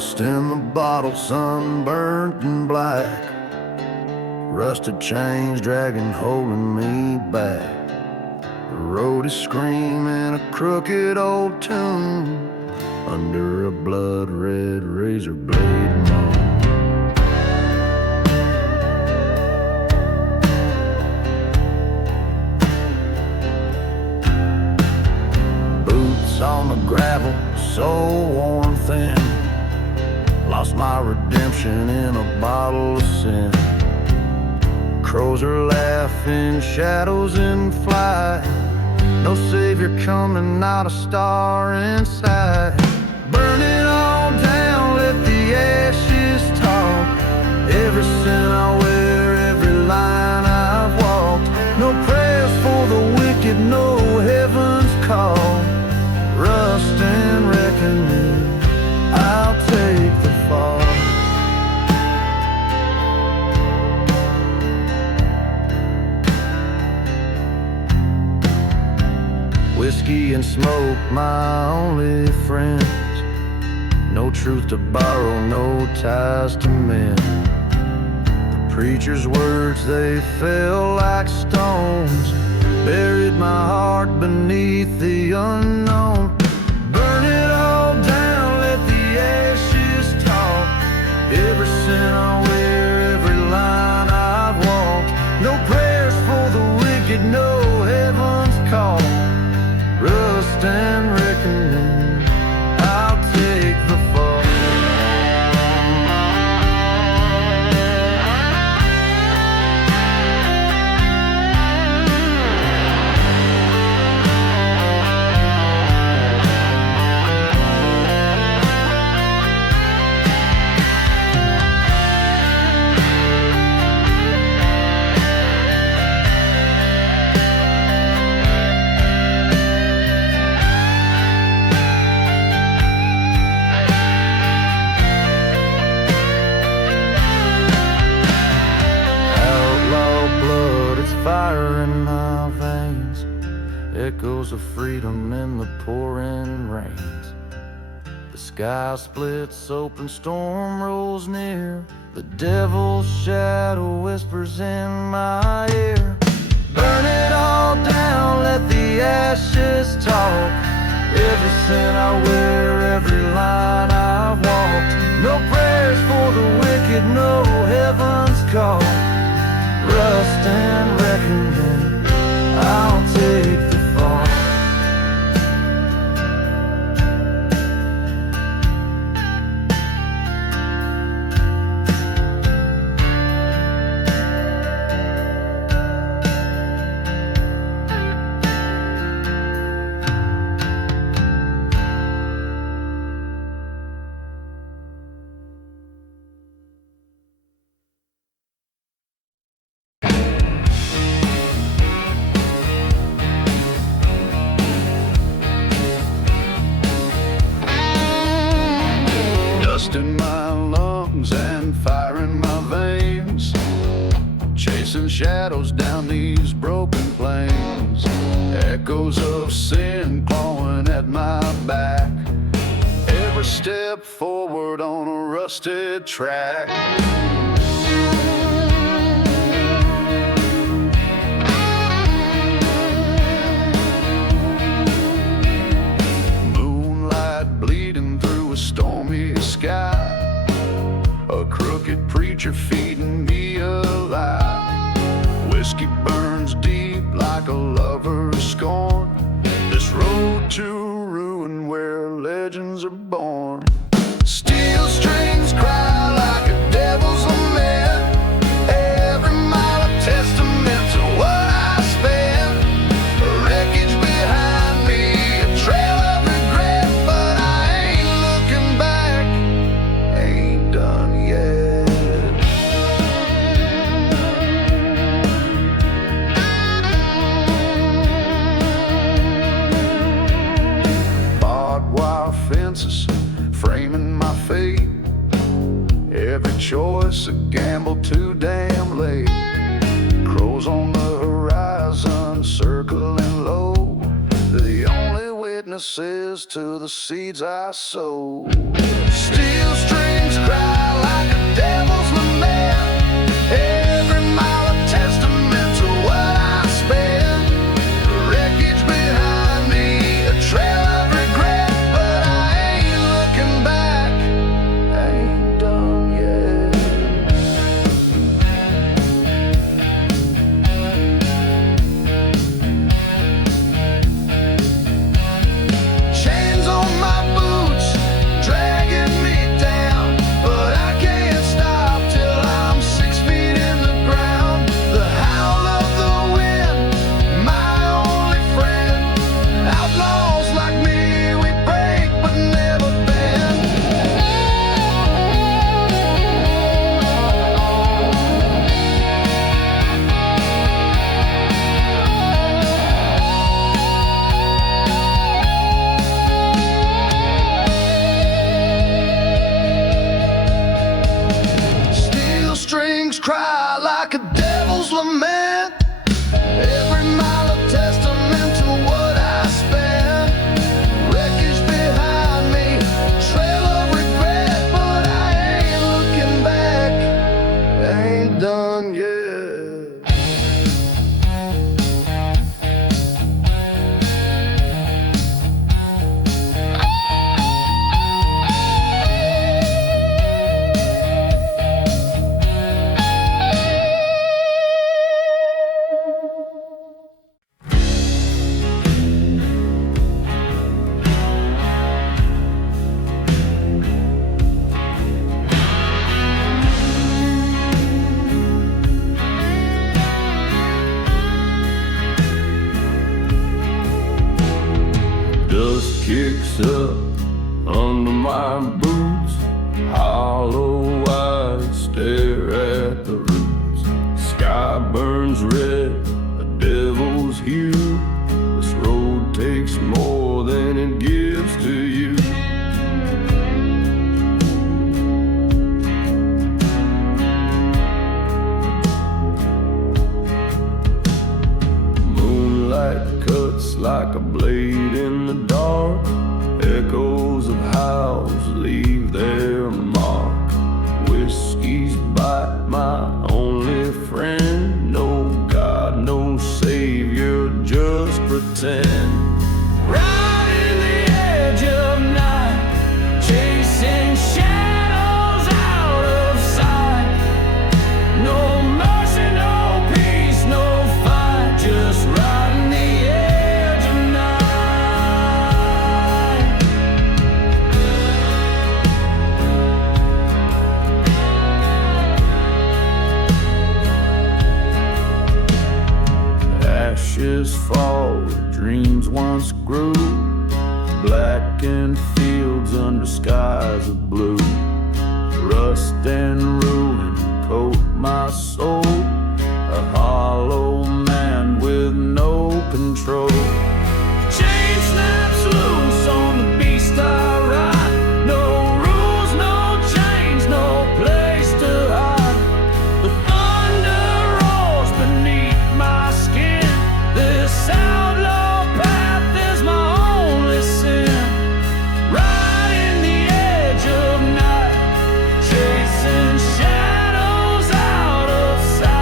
Rust in the bottle, sunburnt and black. Rusted chains dragging, holding me back. The road is screaming a crooked old tune under a blood-red razor blade moon. Boots on the gravel, so worn thin. Lost my redemption in a bottle of sin. Crows are laughing, shadows in flight. No savior coming, not a star inside. Burn it all down, let the ashes talk. Every sin I wear, every line I've walked. No prayers for the wicked, no heaven's call. Rust and reckoning, I'll take the fall. Whiskey and smoke, my only friends. No truth to borrow, no ties to mend. The preacher's words, they fell like stones. Buried my heart beneath the unknown. Burn it all down, let the ashes talk. Every sin I wear, every line I've walked. No prayers for the wicked, no heaven's call. Rust and reckoning, I'll take the fall. Fire in my veins, echoes of freedom in the pouring rains. The sky splits open, storm rolls near. The devil's shadow whispers in my ear. Burn it all down, let the ashes talk. Every sin I wear, every line I've walked. No prayers for the wicked, no heaven's call. Rust and reckoning, I'll take the fall. Dust in my lungs and fire in my veins, chasing shadows down these broken plains. Echoes of sin clawing at my back. Every step forward on a rusted track. A stormy sky, a crooked preacher feeding me a lie. Whiskey burns deep like a lover's scorn. This road to ruin where legends are born. Steel strings cry like a devil's lament. Every mile a testament to what I spent. Wreckage behind me, a trail of regret, but I ain't looking back, ain't done yet. Barbed wire fences framing my fate. Every choice a gamble too damn late. Crows on the horizon circling low. The only witnesses to the seeds I sow. Steel devil's lament. Every mile a testament to what I spent. Wreckage behind me, a trail of regret, but I ain't looking back. I ain't done yet. Chains on my boots, dragging me down, but I can't stop till I'm 6 feet in the ground. The howl of the wind, my only friend. Outlaws like me, we break but never bend. Steel strings cry like a devil's lament. Every mile a testament to what I spent. Wreckage behind me, trail of regret, but I ain't looking back. I ain't done yet. Dust kicks up under my boots. Hollow eyes stare at the roots. Sky burns red, a devil's hue. This road takes more than it gives to you. Moonlight cuts like a blade in the dark. Echoes of howls leave their mark. Whiskey's bite, my only friend. No God, no Savior, just pretend. Riding the edge of night, chasing shadows out of sight. No mercy, no peace, no fight, just riding the edge of night. Ashes fall where dreams once grew. Blackened fields under skies of blue. Rust and ruin coat my soul. A hollow man with no control. Chain snaps loose on the beast I ride. No rules, no chains, no place to hide. The thunder roars beneath my skin. This outlaw path is my only sin. Riding the edge of night, chasing shadows out of sight.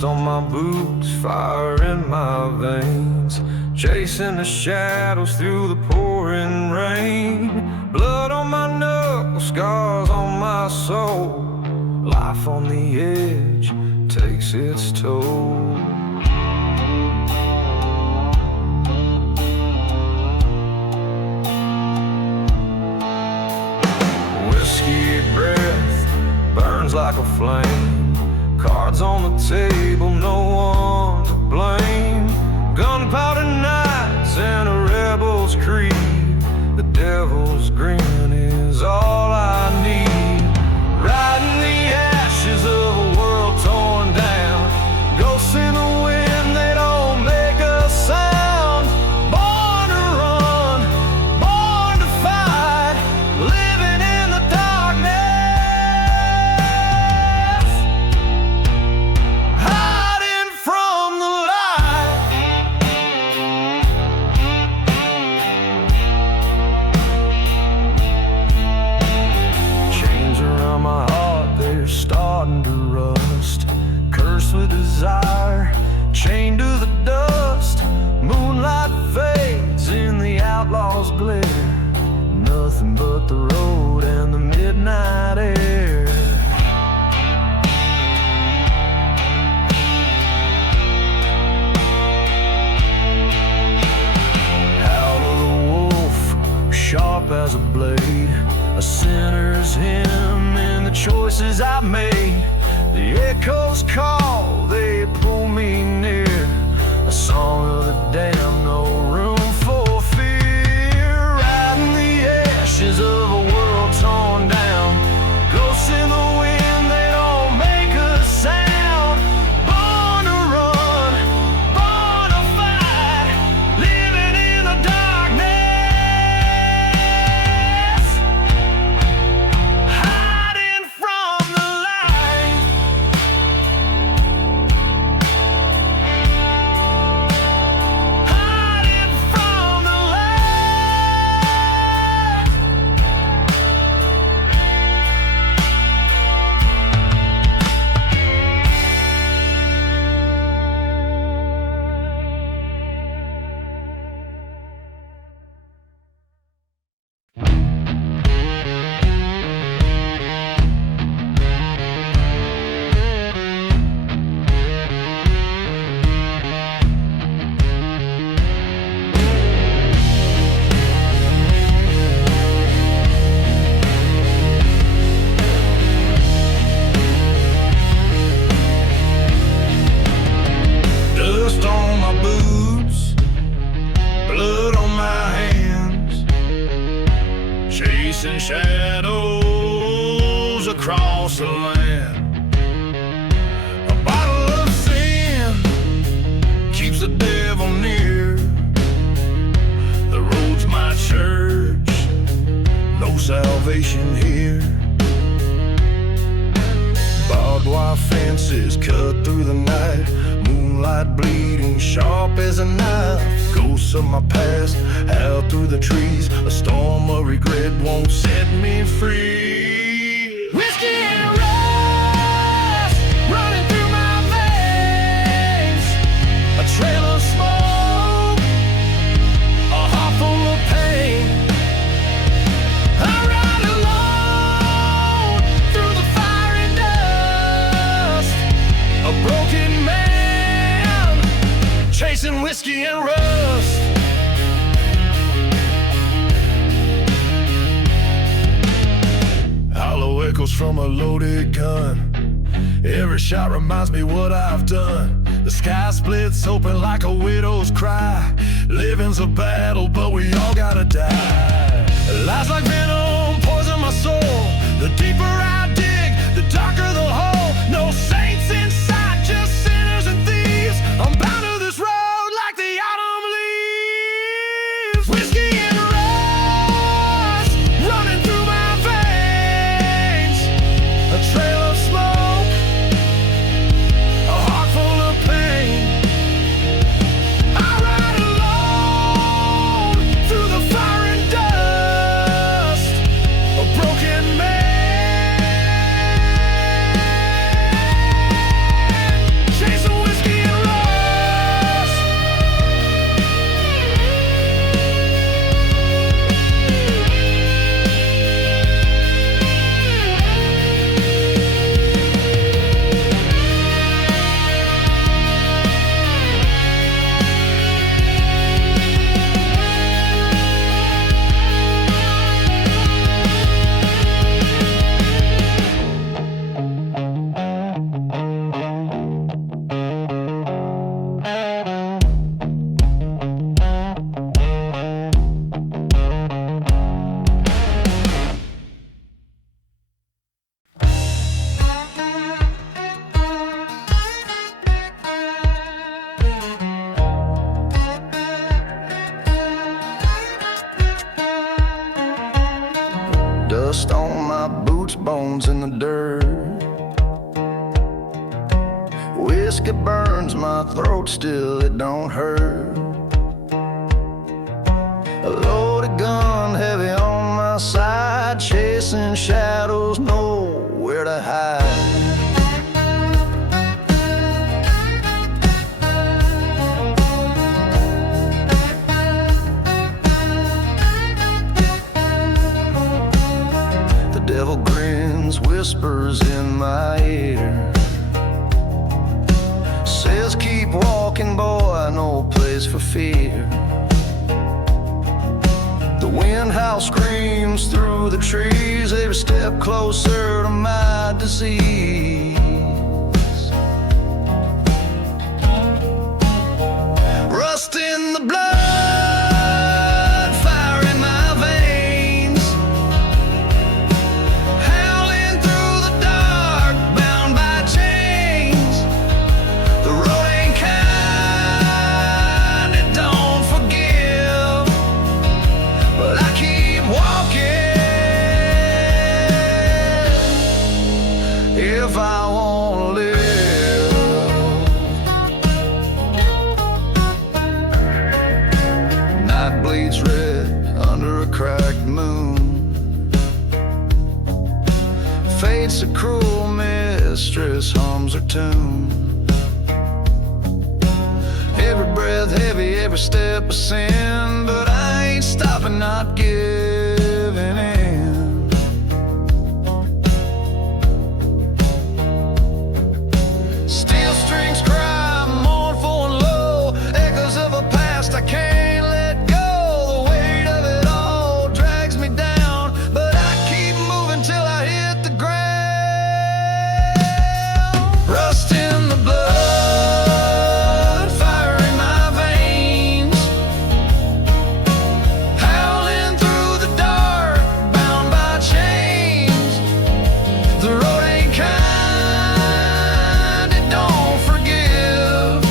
Dust on my boots, fire in my veins, chasing the shadows through the pouring rain. Blood on my knuckles, scars on my soul. Life on the edge takes its toll. Whiskey breath burns like a flame. Cards on the table, no one to blame. Gunpowder nights and a rebel's creed. The devil's grin is all I need. Riding the ashes of a world torn down. Ghosts in the wind, they don't make a sound. Born to run, born to fight, living in the darkness, hiding from the light. Chains around my heart, they're starting to rust. Cursed with desire, chained to the dust. Moonlight fades in the outlaw's glare. Nothing but the road and the midnight air. Howl of the wolf, sharp as a blade. A sinner's hymn in the choices I made. The echoes call, they pull me near. A song of the damned, no room for fear. Riding the ashes of a world torn down. Ghosts in the wind, they don't make a sound. Born to run, born to fight, living in the darkness, hiding from the light. Hiding from the light. Dust on my boots, blood on my hands, chasing shadows across the land. A bottle of sin keeps the devil near. The road's my church, no salvation here. Barbed wire fences cut through the night. Moonlight bleeding sharp as a knife. Ghosts of my past howl through the trees. A storm of regret won't set me free. Whiskey and rust running through my veins. A trail of smoke, a heart full of pain. I ride alone through the fire and dust. A broken man chasing whiskey and rust. Hollow echoes from a loaded gun. Every shot reminds me what I've done. The sky splits open like a widow's cry. Living's a battle, but we all gotta die. Lies like venom poison my soul. The deeper I dig, the darker the hole. No saints in sight, just sinners and thieves. I'm bound to this road like the autumn leaves. Whiskey and rust running through my veins. A trail of smoke, a heart full of pain. I ride alone through the fire and dust. A broken man Dust on my boots, bones in the dirt. Whiskey burns my throat, still it don't hurt. A loaded gun heavy on my side, chasing shadows, nowhere to hide. The devil grins, whispers in my ear, says keep walking boy, no place for fear. The wind howl screams through the trees, every step closer to my disease. Rust in the blood, fire in my veins, howling through the dark, bound by chains. The road ain't kind, it don't forgive, but I keep walking if I wanna live. Night bleeds red under a cracked moon. Fate's a cruel mistress, hums her tune. Every breath heavy, every step a sin, but I ain't stopping, not giving in. Steel strings cry, mournful and low, echoes of a past I can't let go. The weight of it all drags me down, but I keep moving till I hit the ground. Rust in the blood, fire in my veins, howling through the dark, bound by chains. The road ain't kind, it don't forgive,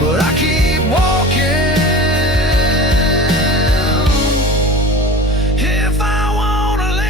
but I keep walking if I wanna live.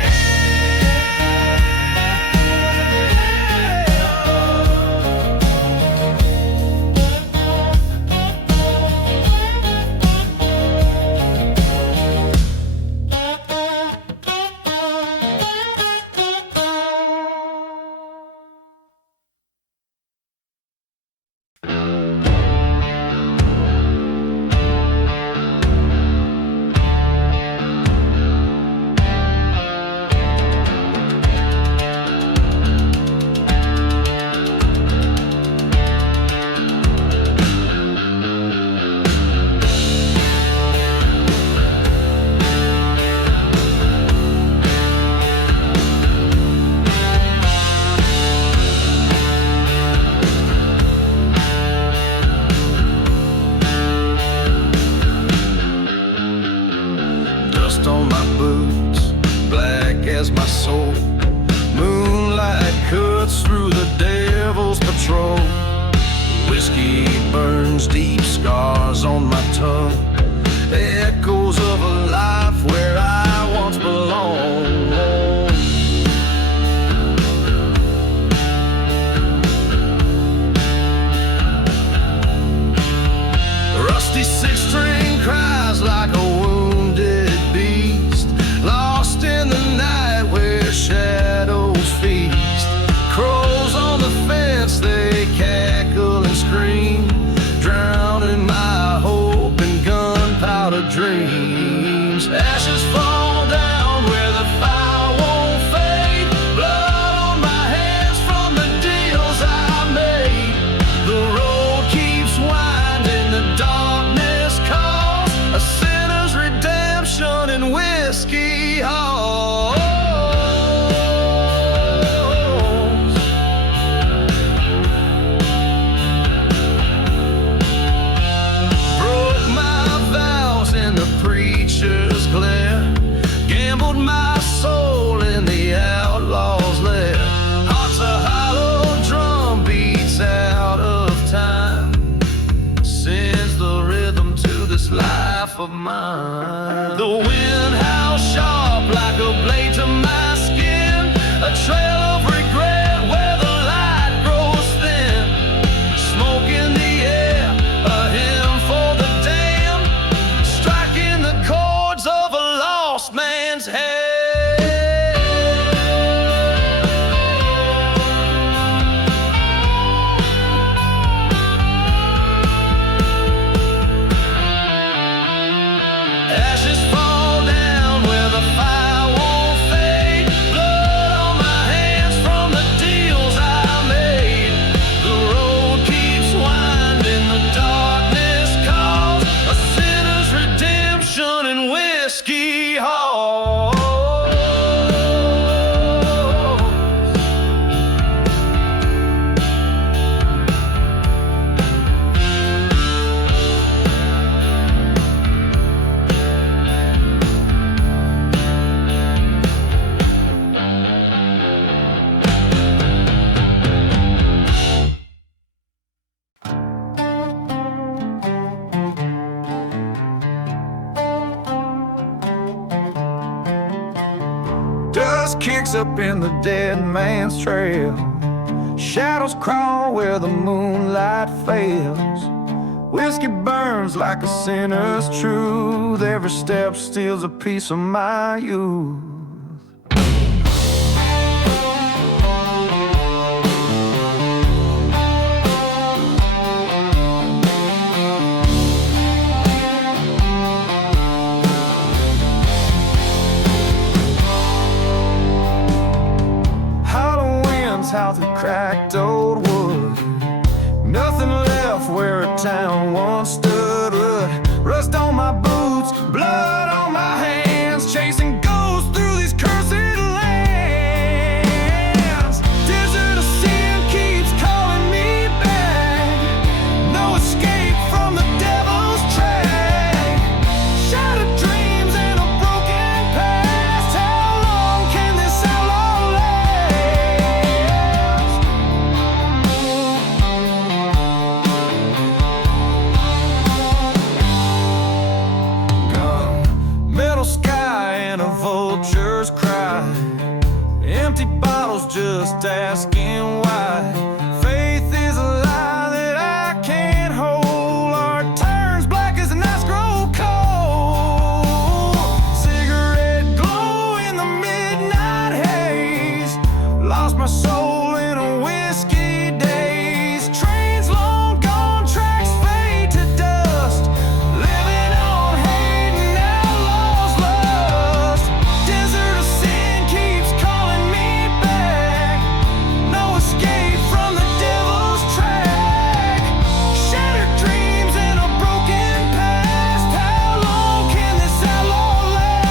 Dust on my boots, black as my soul. Moonlight cuts through the devil's patrol. Whiskey burns deep scars on my tongue, echoes of a life where I once belonged. Rusty six-string cries like a wounded beast, lost in the night where shadows feast. Crows on the fence, they cackle and scream, drowning my hope in gunpowder dreams. Ashes fall down where the fire won't fade, blood on my hands from the deals I made. The road keeps winding, the darkness calls, a sinner's redemption in whiskey halls. Broke my vows in the preacher's glare, gambled my soul in the outlaw's lair. Heart's a hollow drum, beats out of time, sends the rhythm to this life of mine. The wind howls nail sharp like a blade to my skin. A trail of regret where the light grows thin. Smoke in the air, a hymn for the damned, striking the chords of a lost man's head. Ashes fall down where the fire won't fade. Blood on my hands from the deals I made. The road keeps winding, the darkness calls. A sinner's redemption in whiskey hall. Dust kicks up in the dead man's trail. Shadows crawl where the moonlight fails. Whiskey burns like a sinner's truth. Every step steals a piece of my youth. Out through cracked old wood. Nothing left where a town once stood. Rust on my boots, blood on my hands, chasing ghosts through these cursed lands. Desert of sin keeps calling me back. No escape from the devil's track. Shattered dreams and a broken past. How long can this outlaw last? Sky and a vulture's cry. Empty bottles just asking why. Faith is a lie that I can't hold. Our turns black as the nights grow cold. Cigarette glow in the midnight haze. Lost my soul in a whiskey daze. Trains long gone, tracks fade to dust. Living on hate and outlaws lust. Desert of sin keeps calling me back. No escape from the devil's track. Shattered dreams and a broken past. How long can this outlaw last?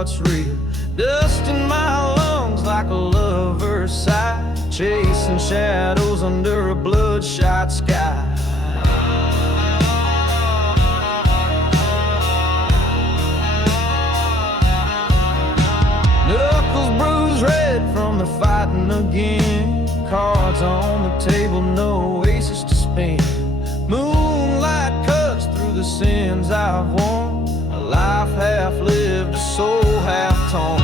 what's real. Dust in my lungs like a lover's sigh, chasing shadows under a bloodshot sky. Knuckles bruised red from the fighting again. cards on the table, no aces to spend. Moonlight cuts through the sins I've won. A life half lived, a soul half torn.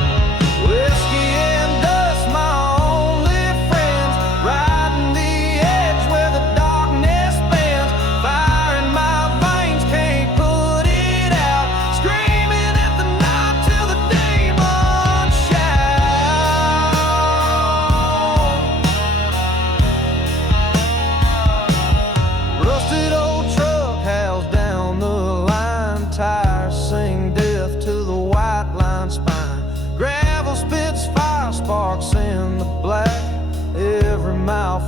Whiskey and dust, my only friends. Riding the edge where the darkness bends. Fire in my veins, can't put it out. Screaming at the night till the demons shout. Rusted old truck housed down the line. Tires sing death to the white line spine. Gravel spits fire sparks in the black. Every mile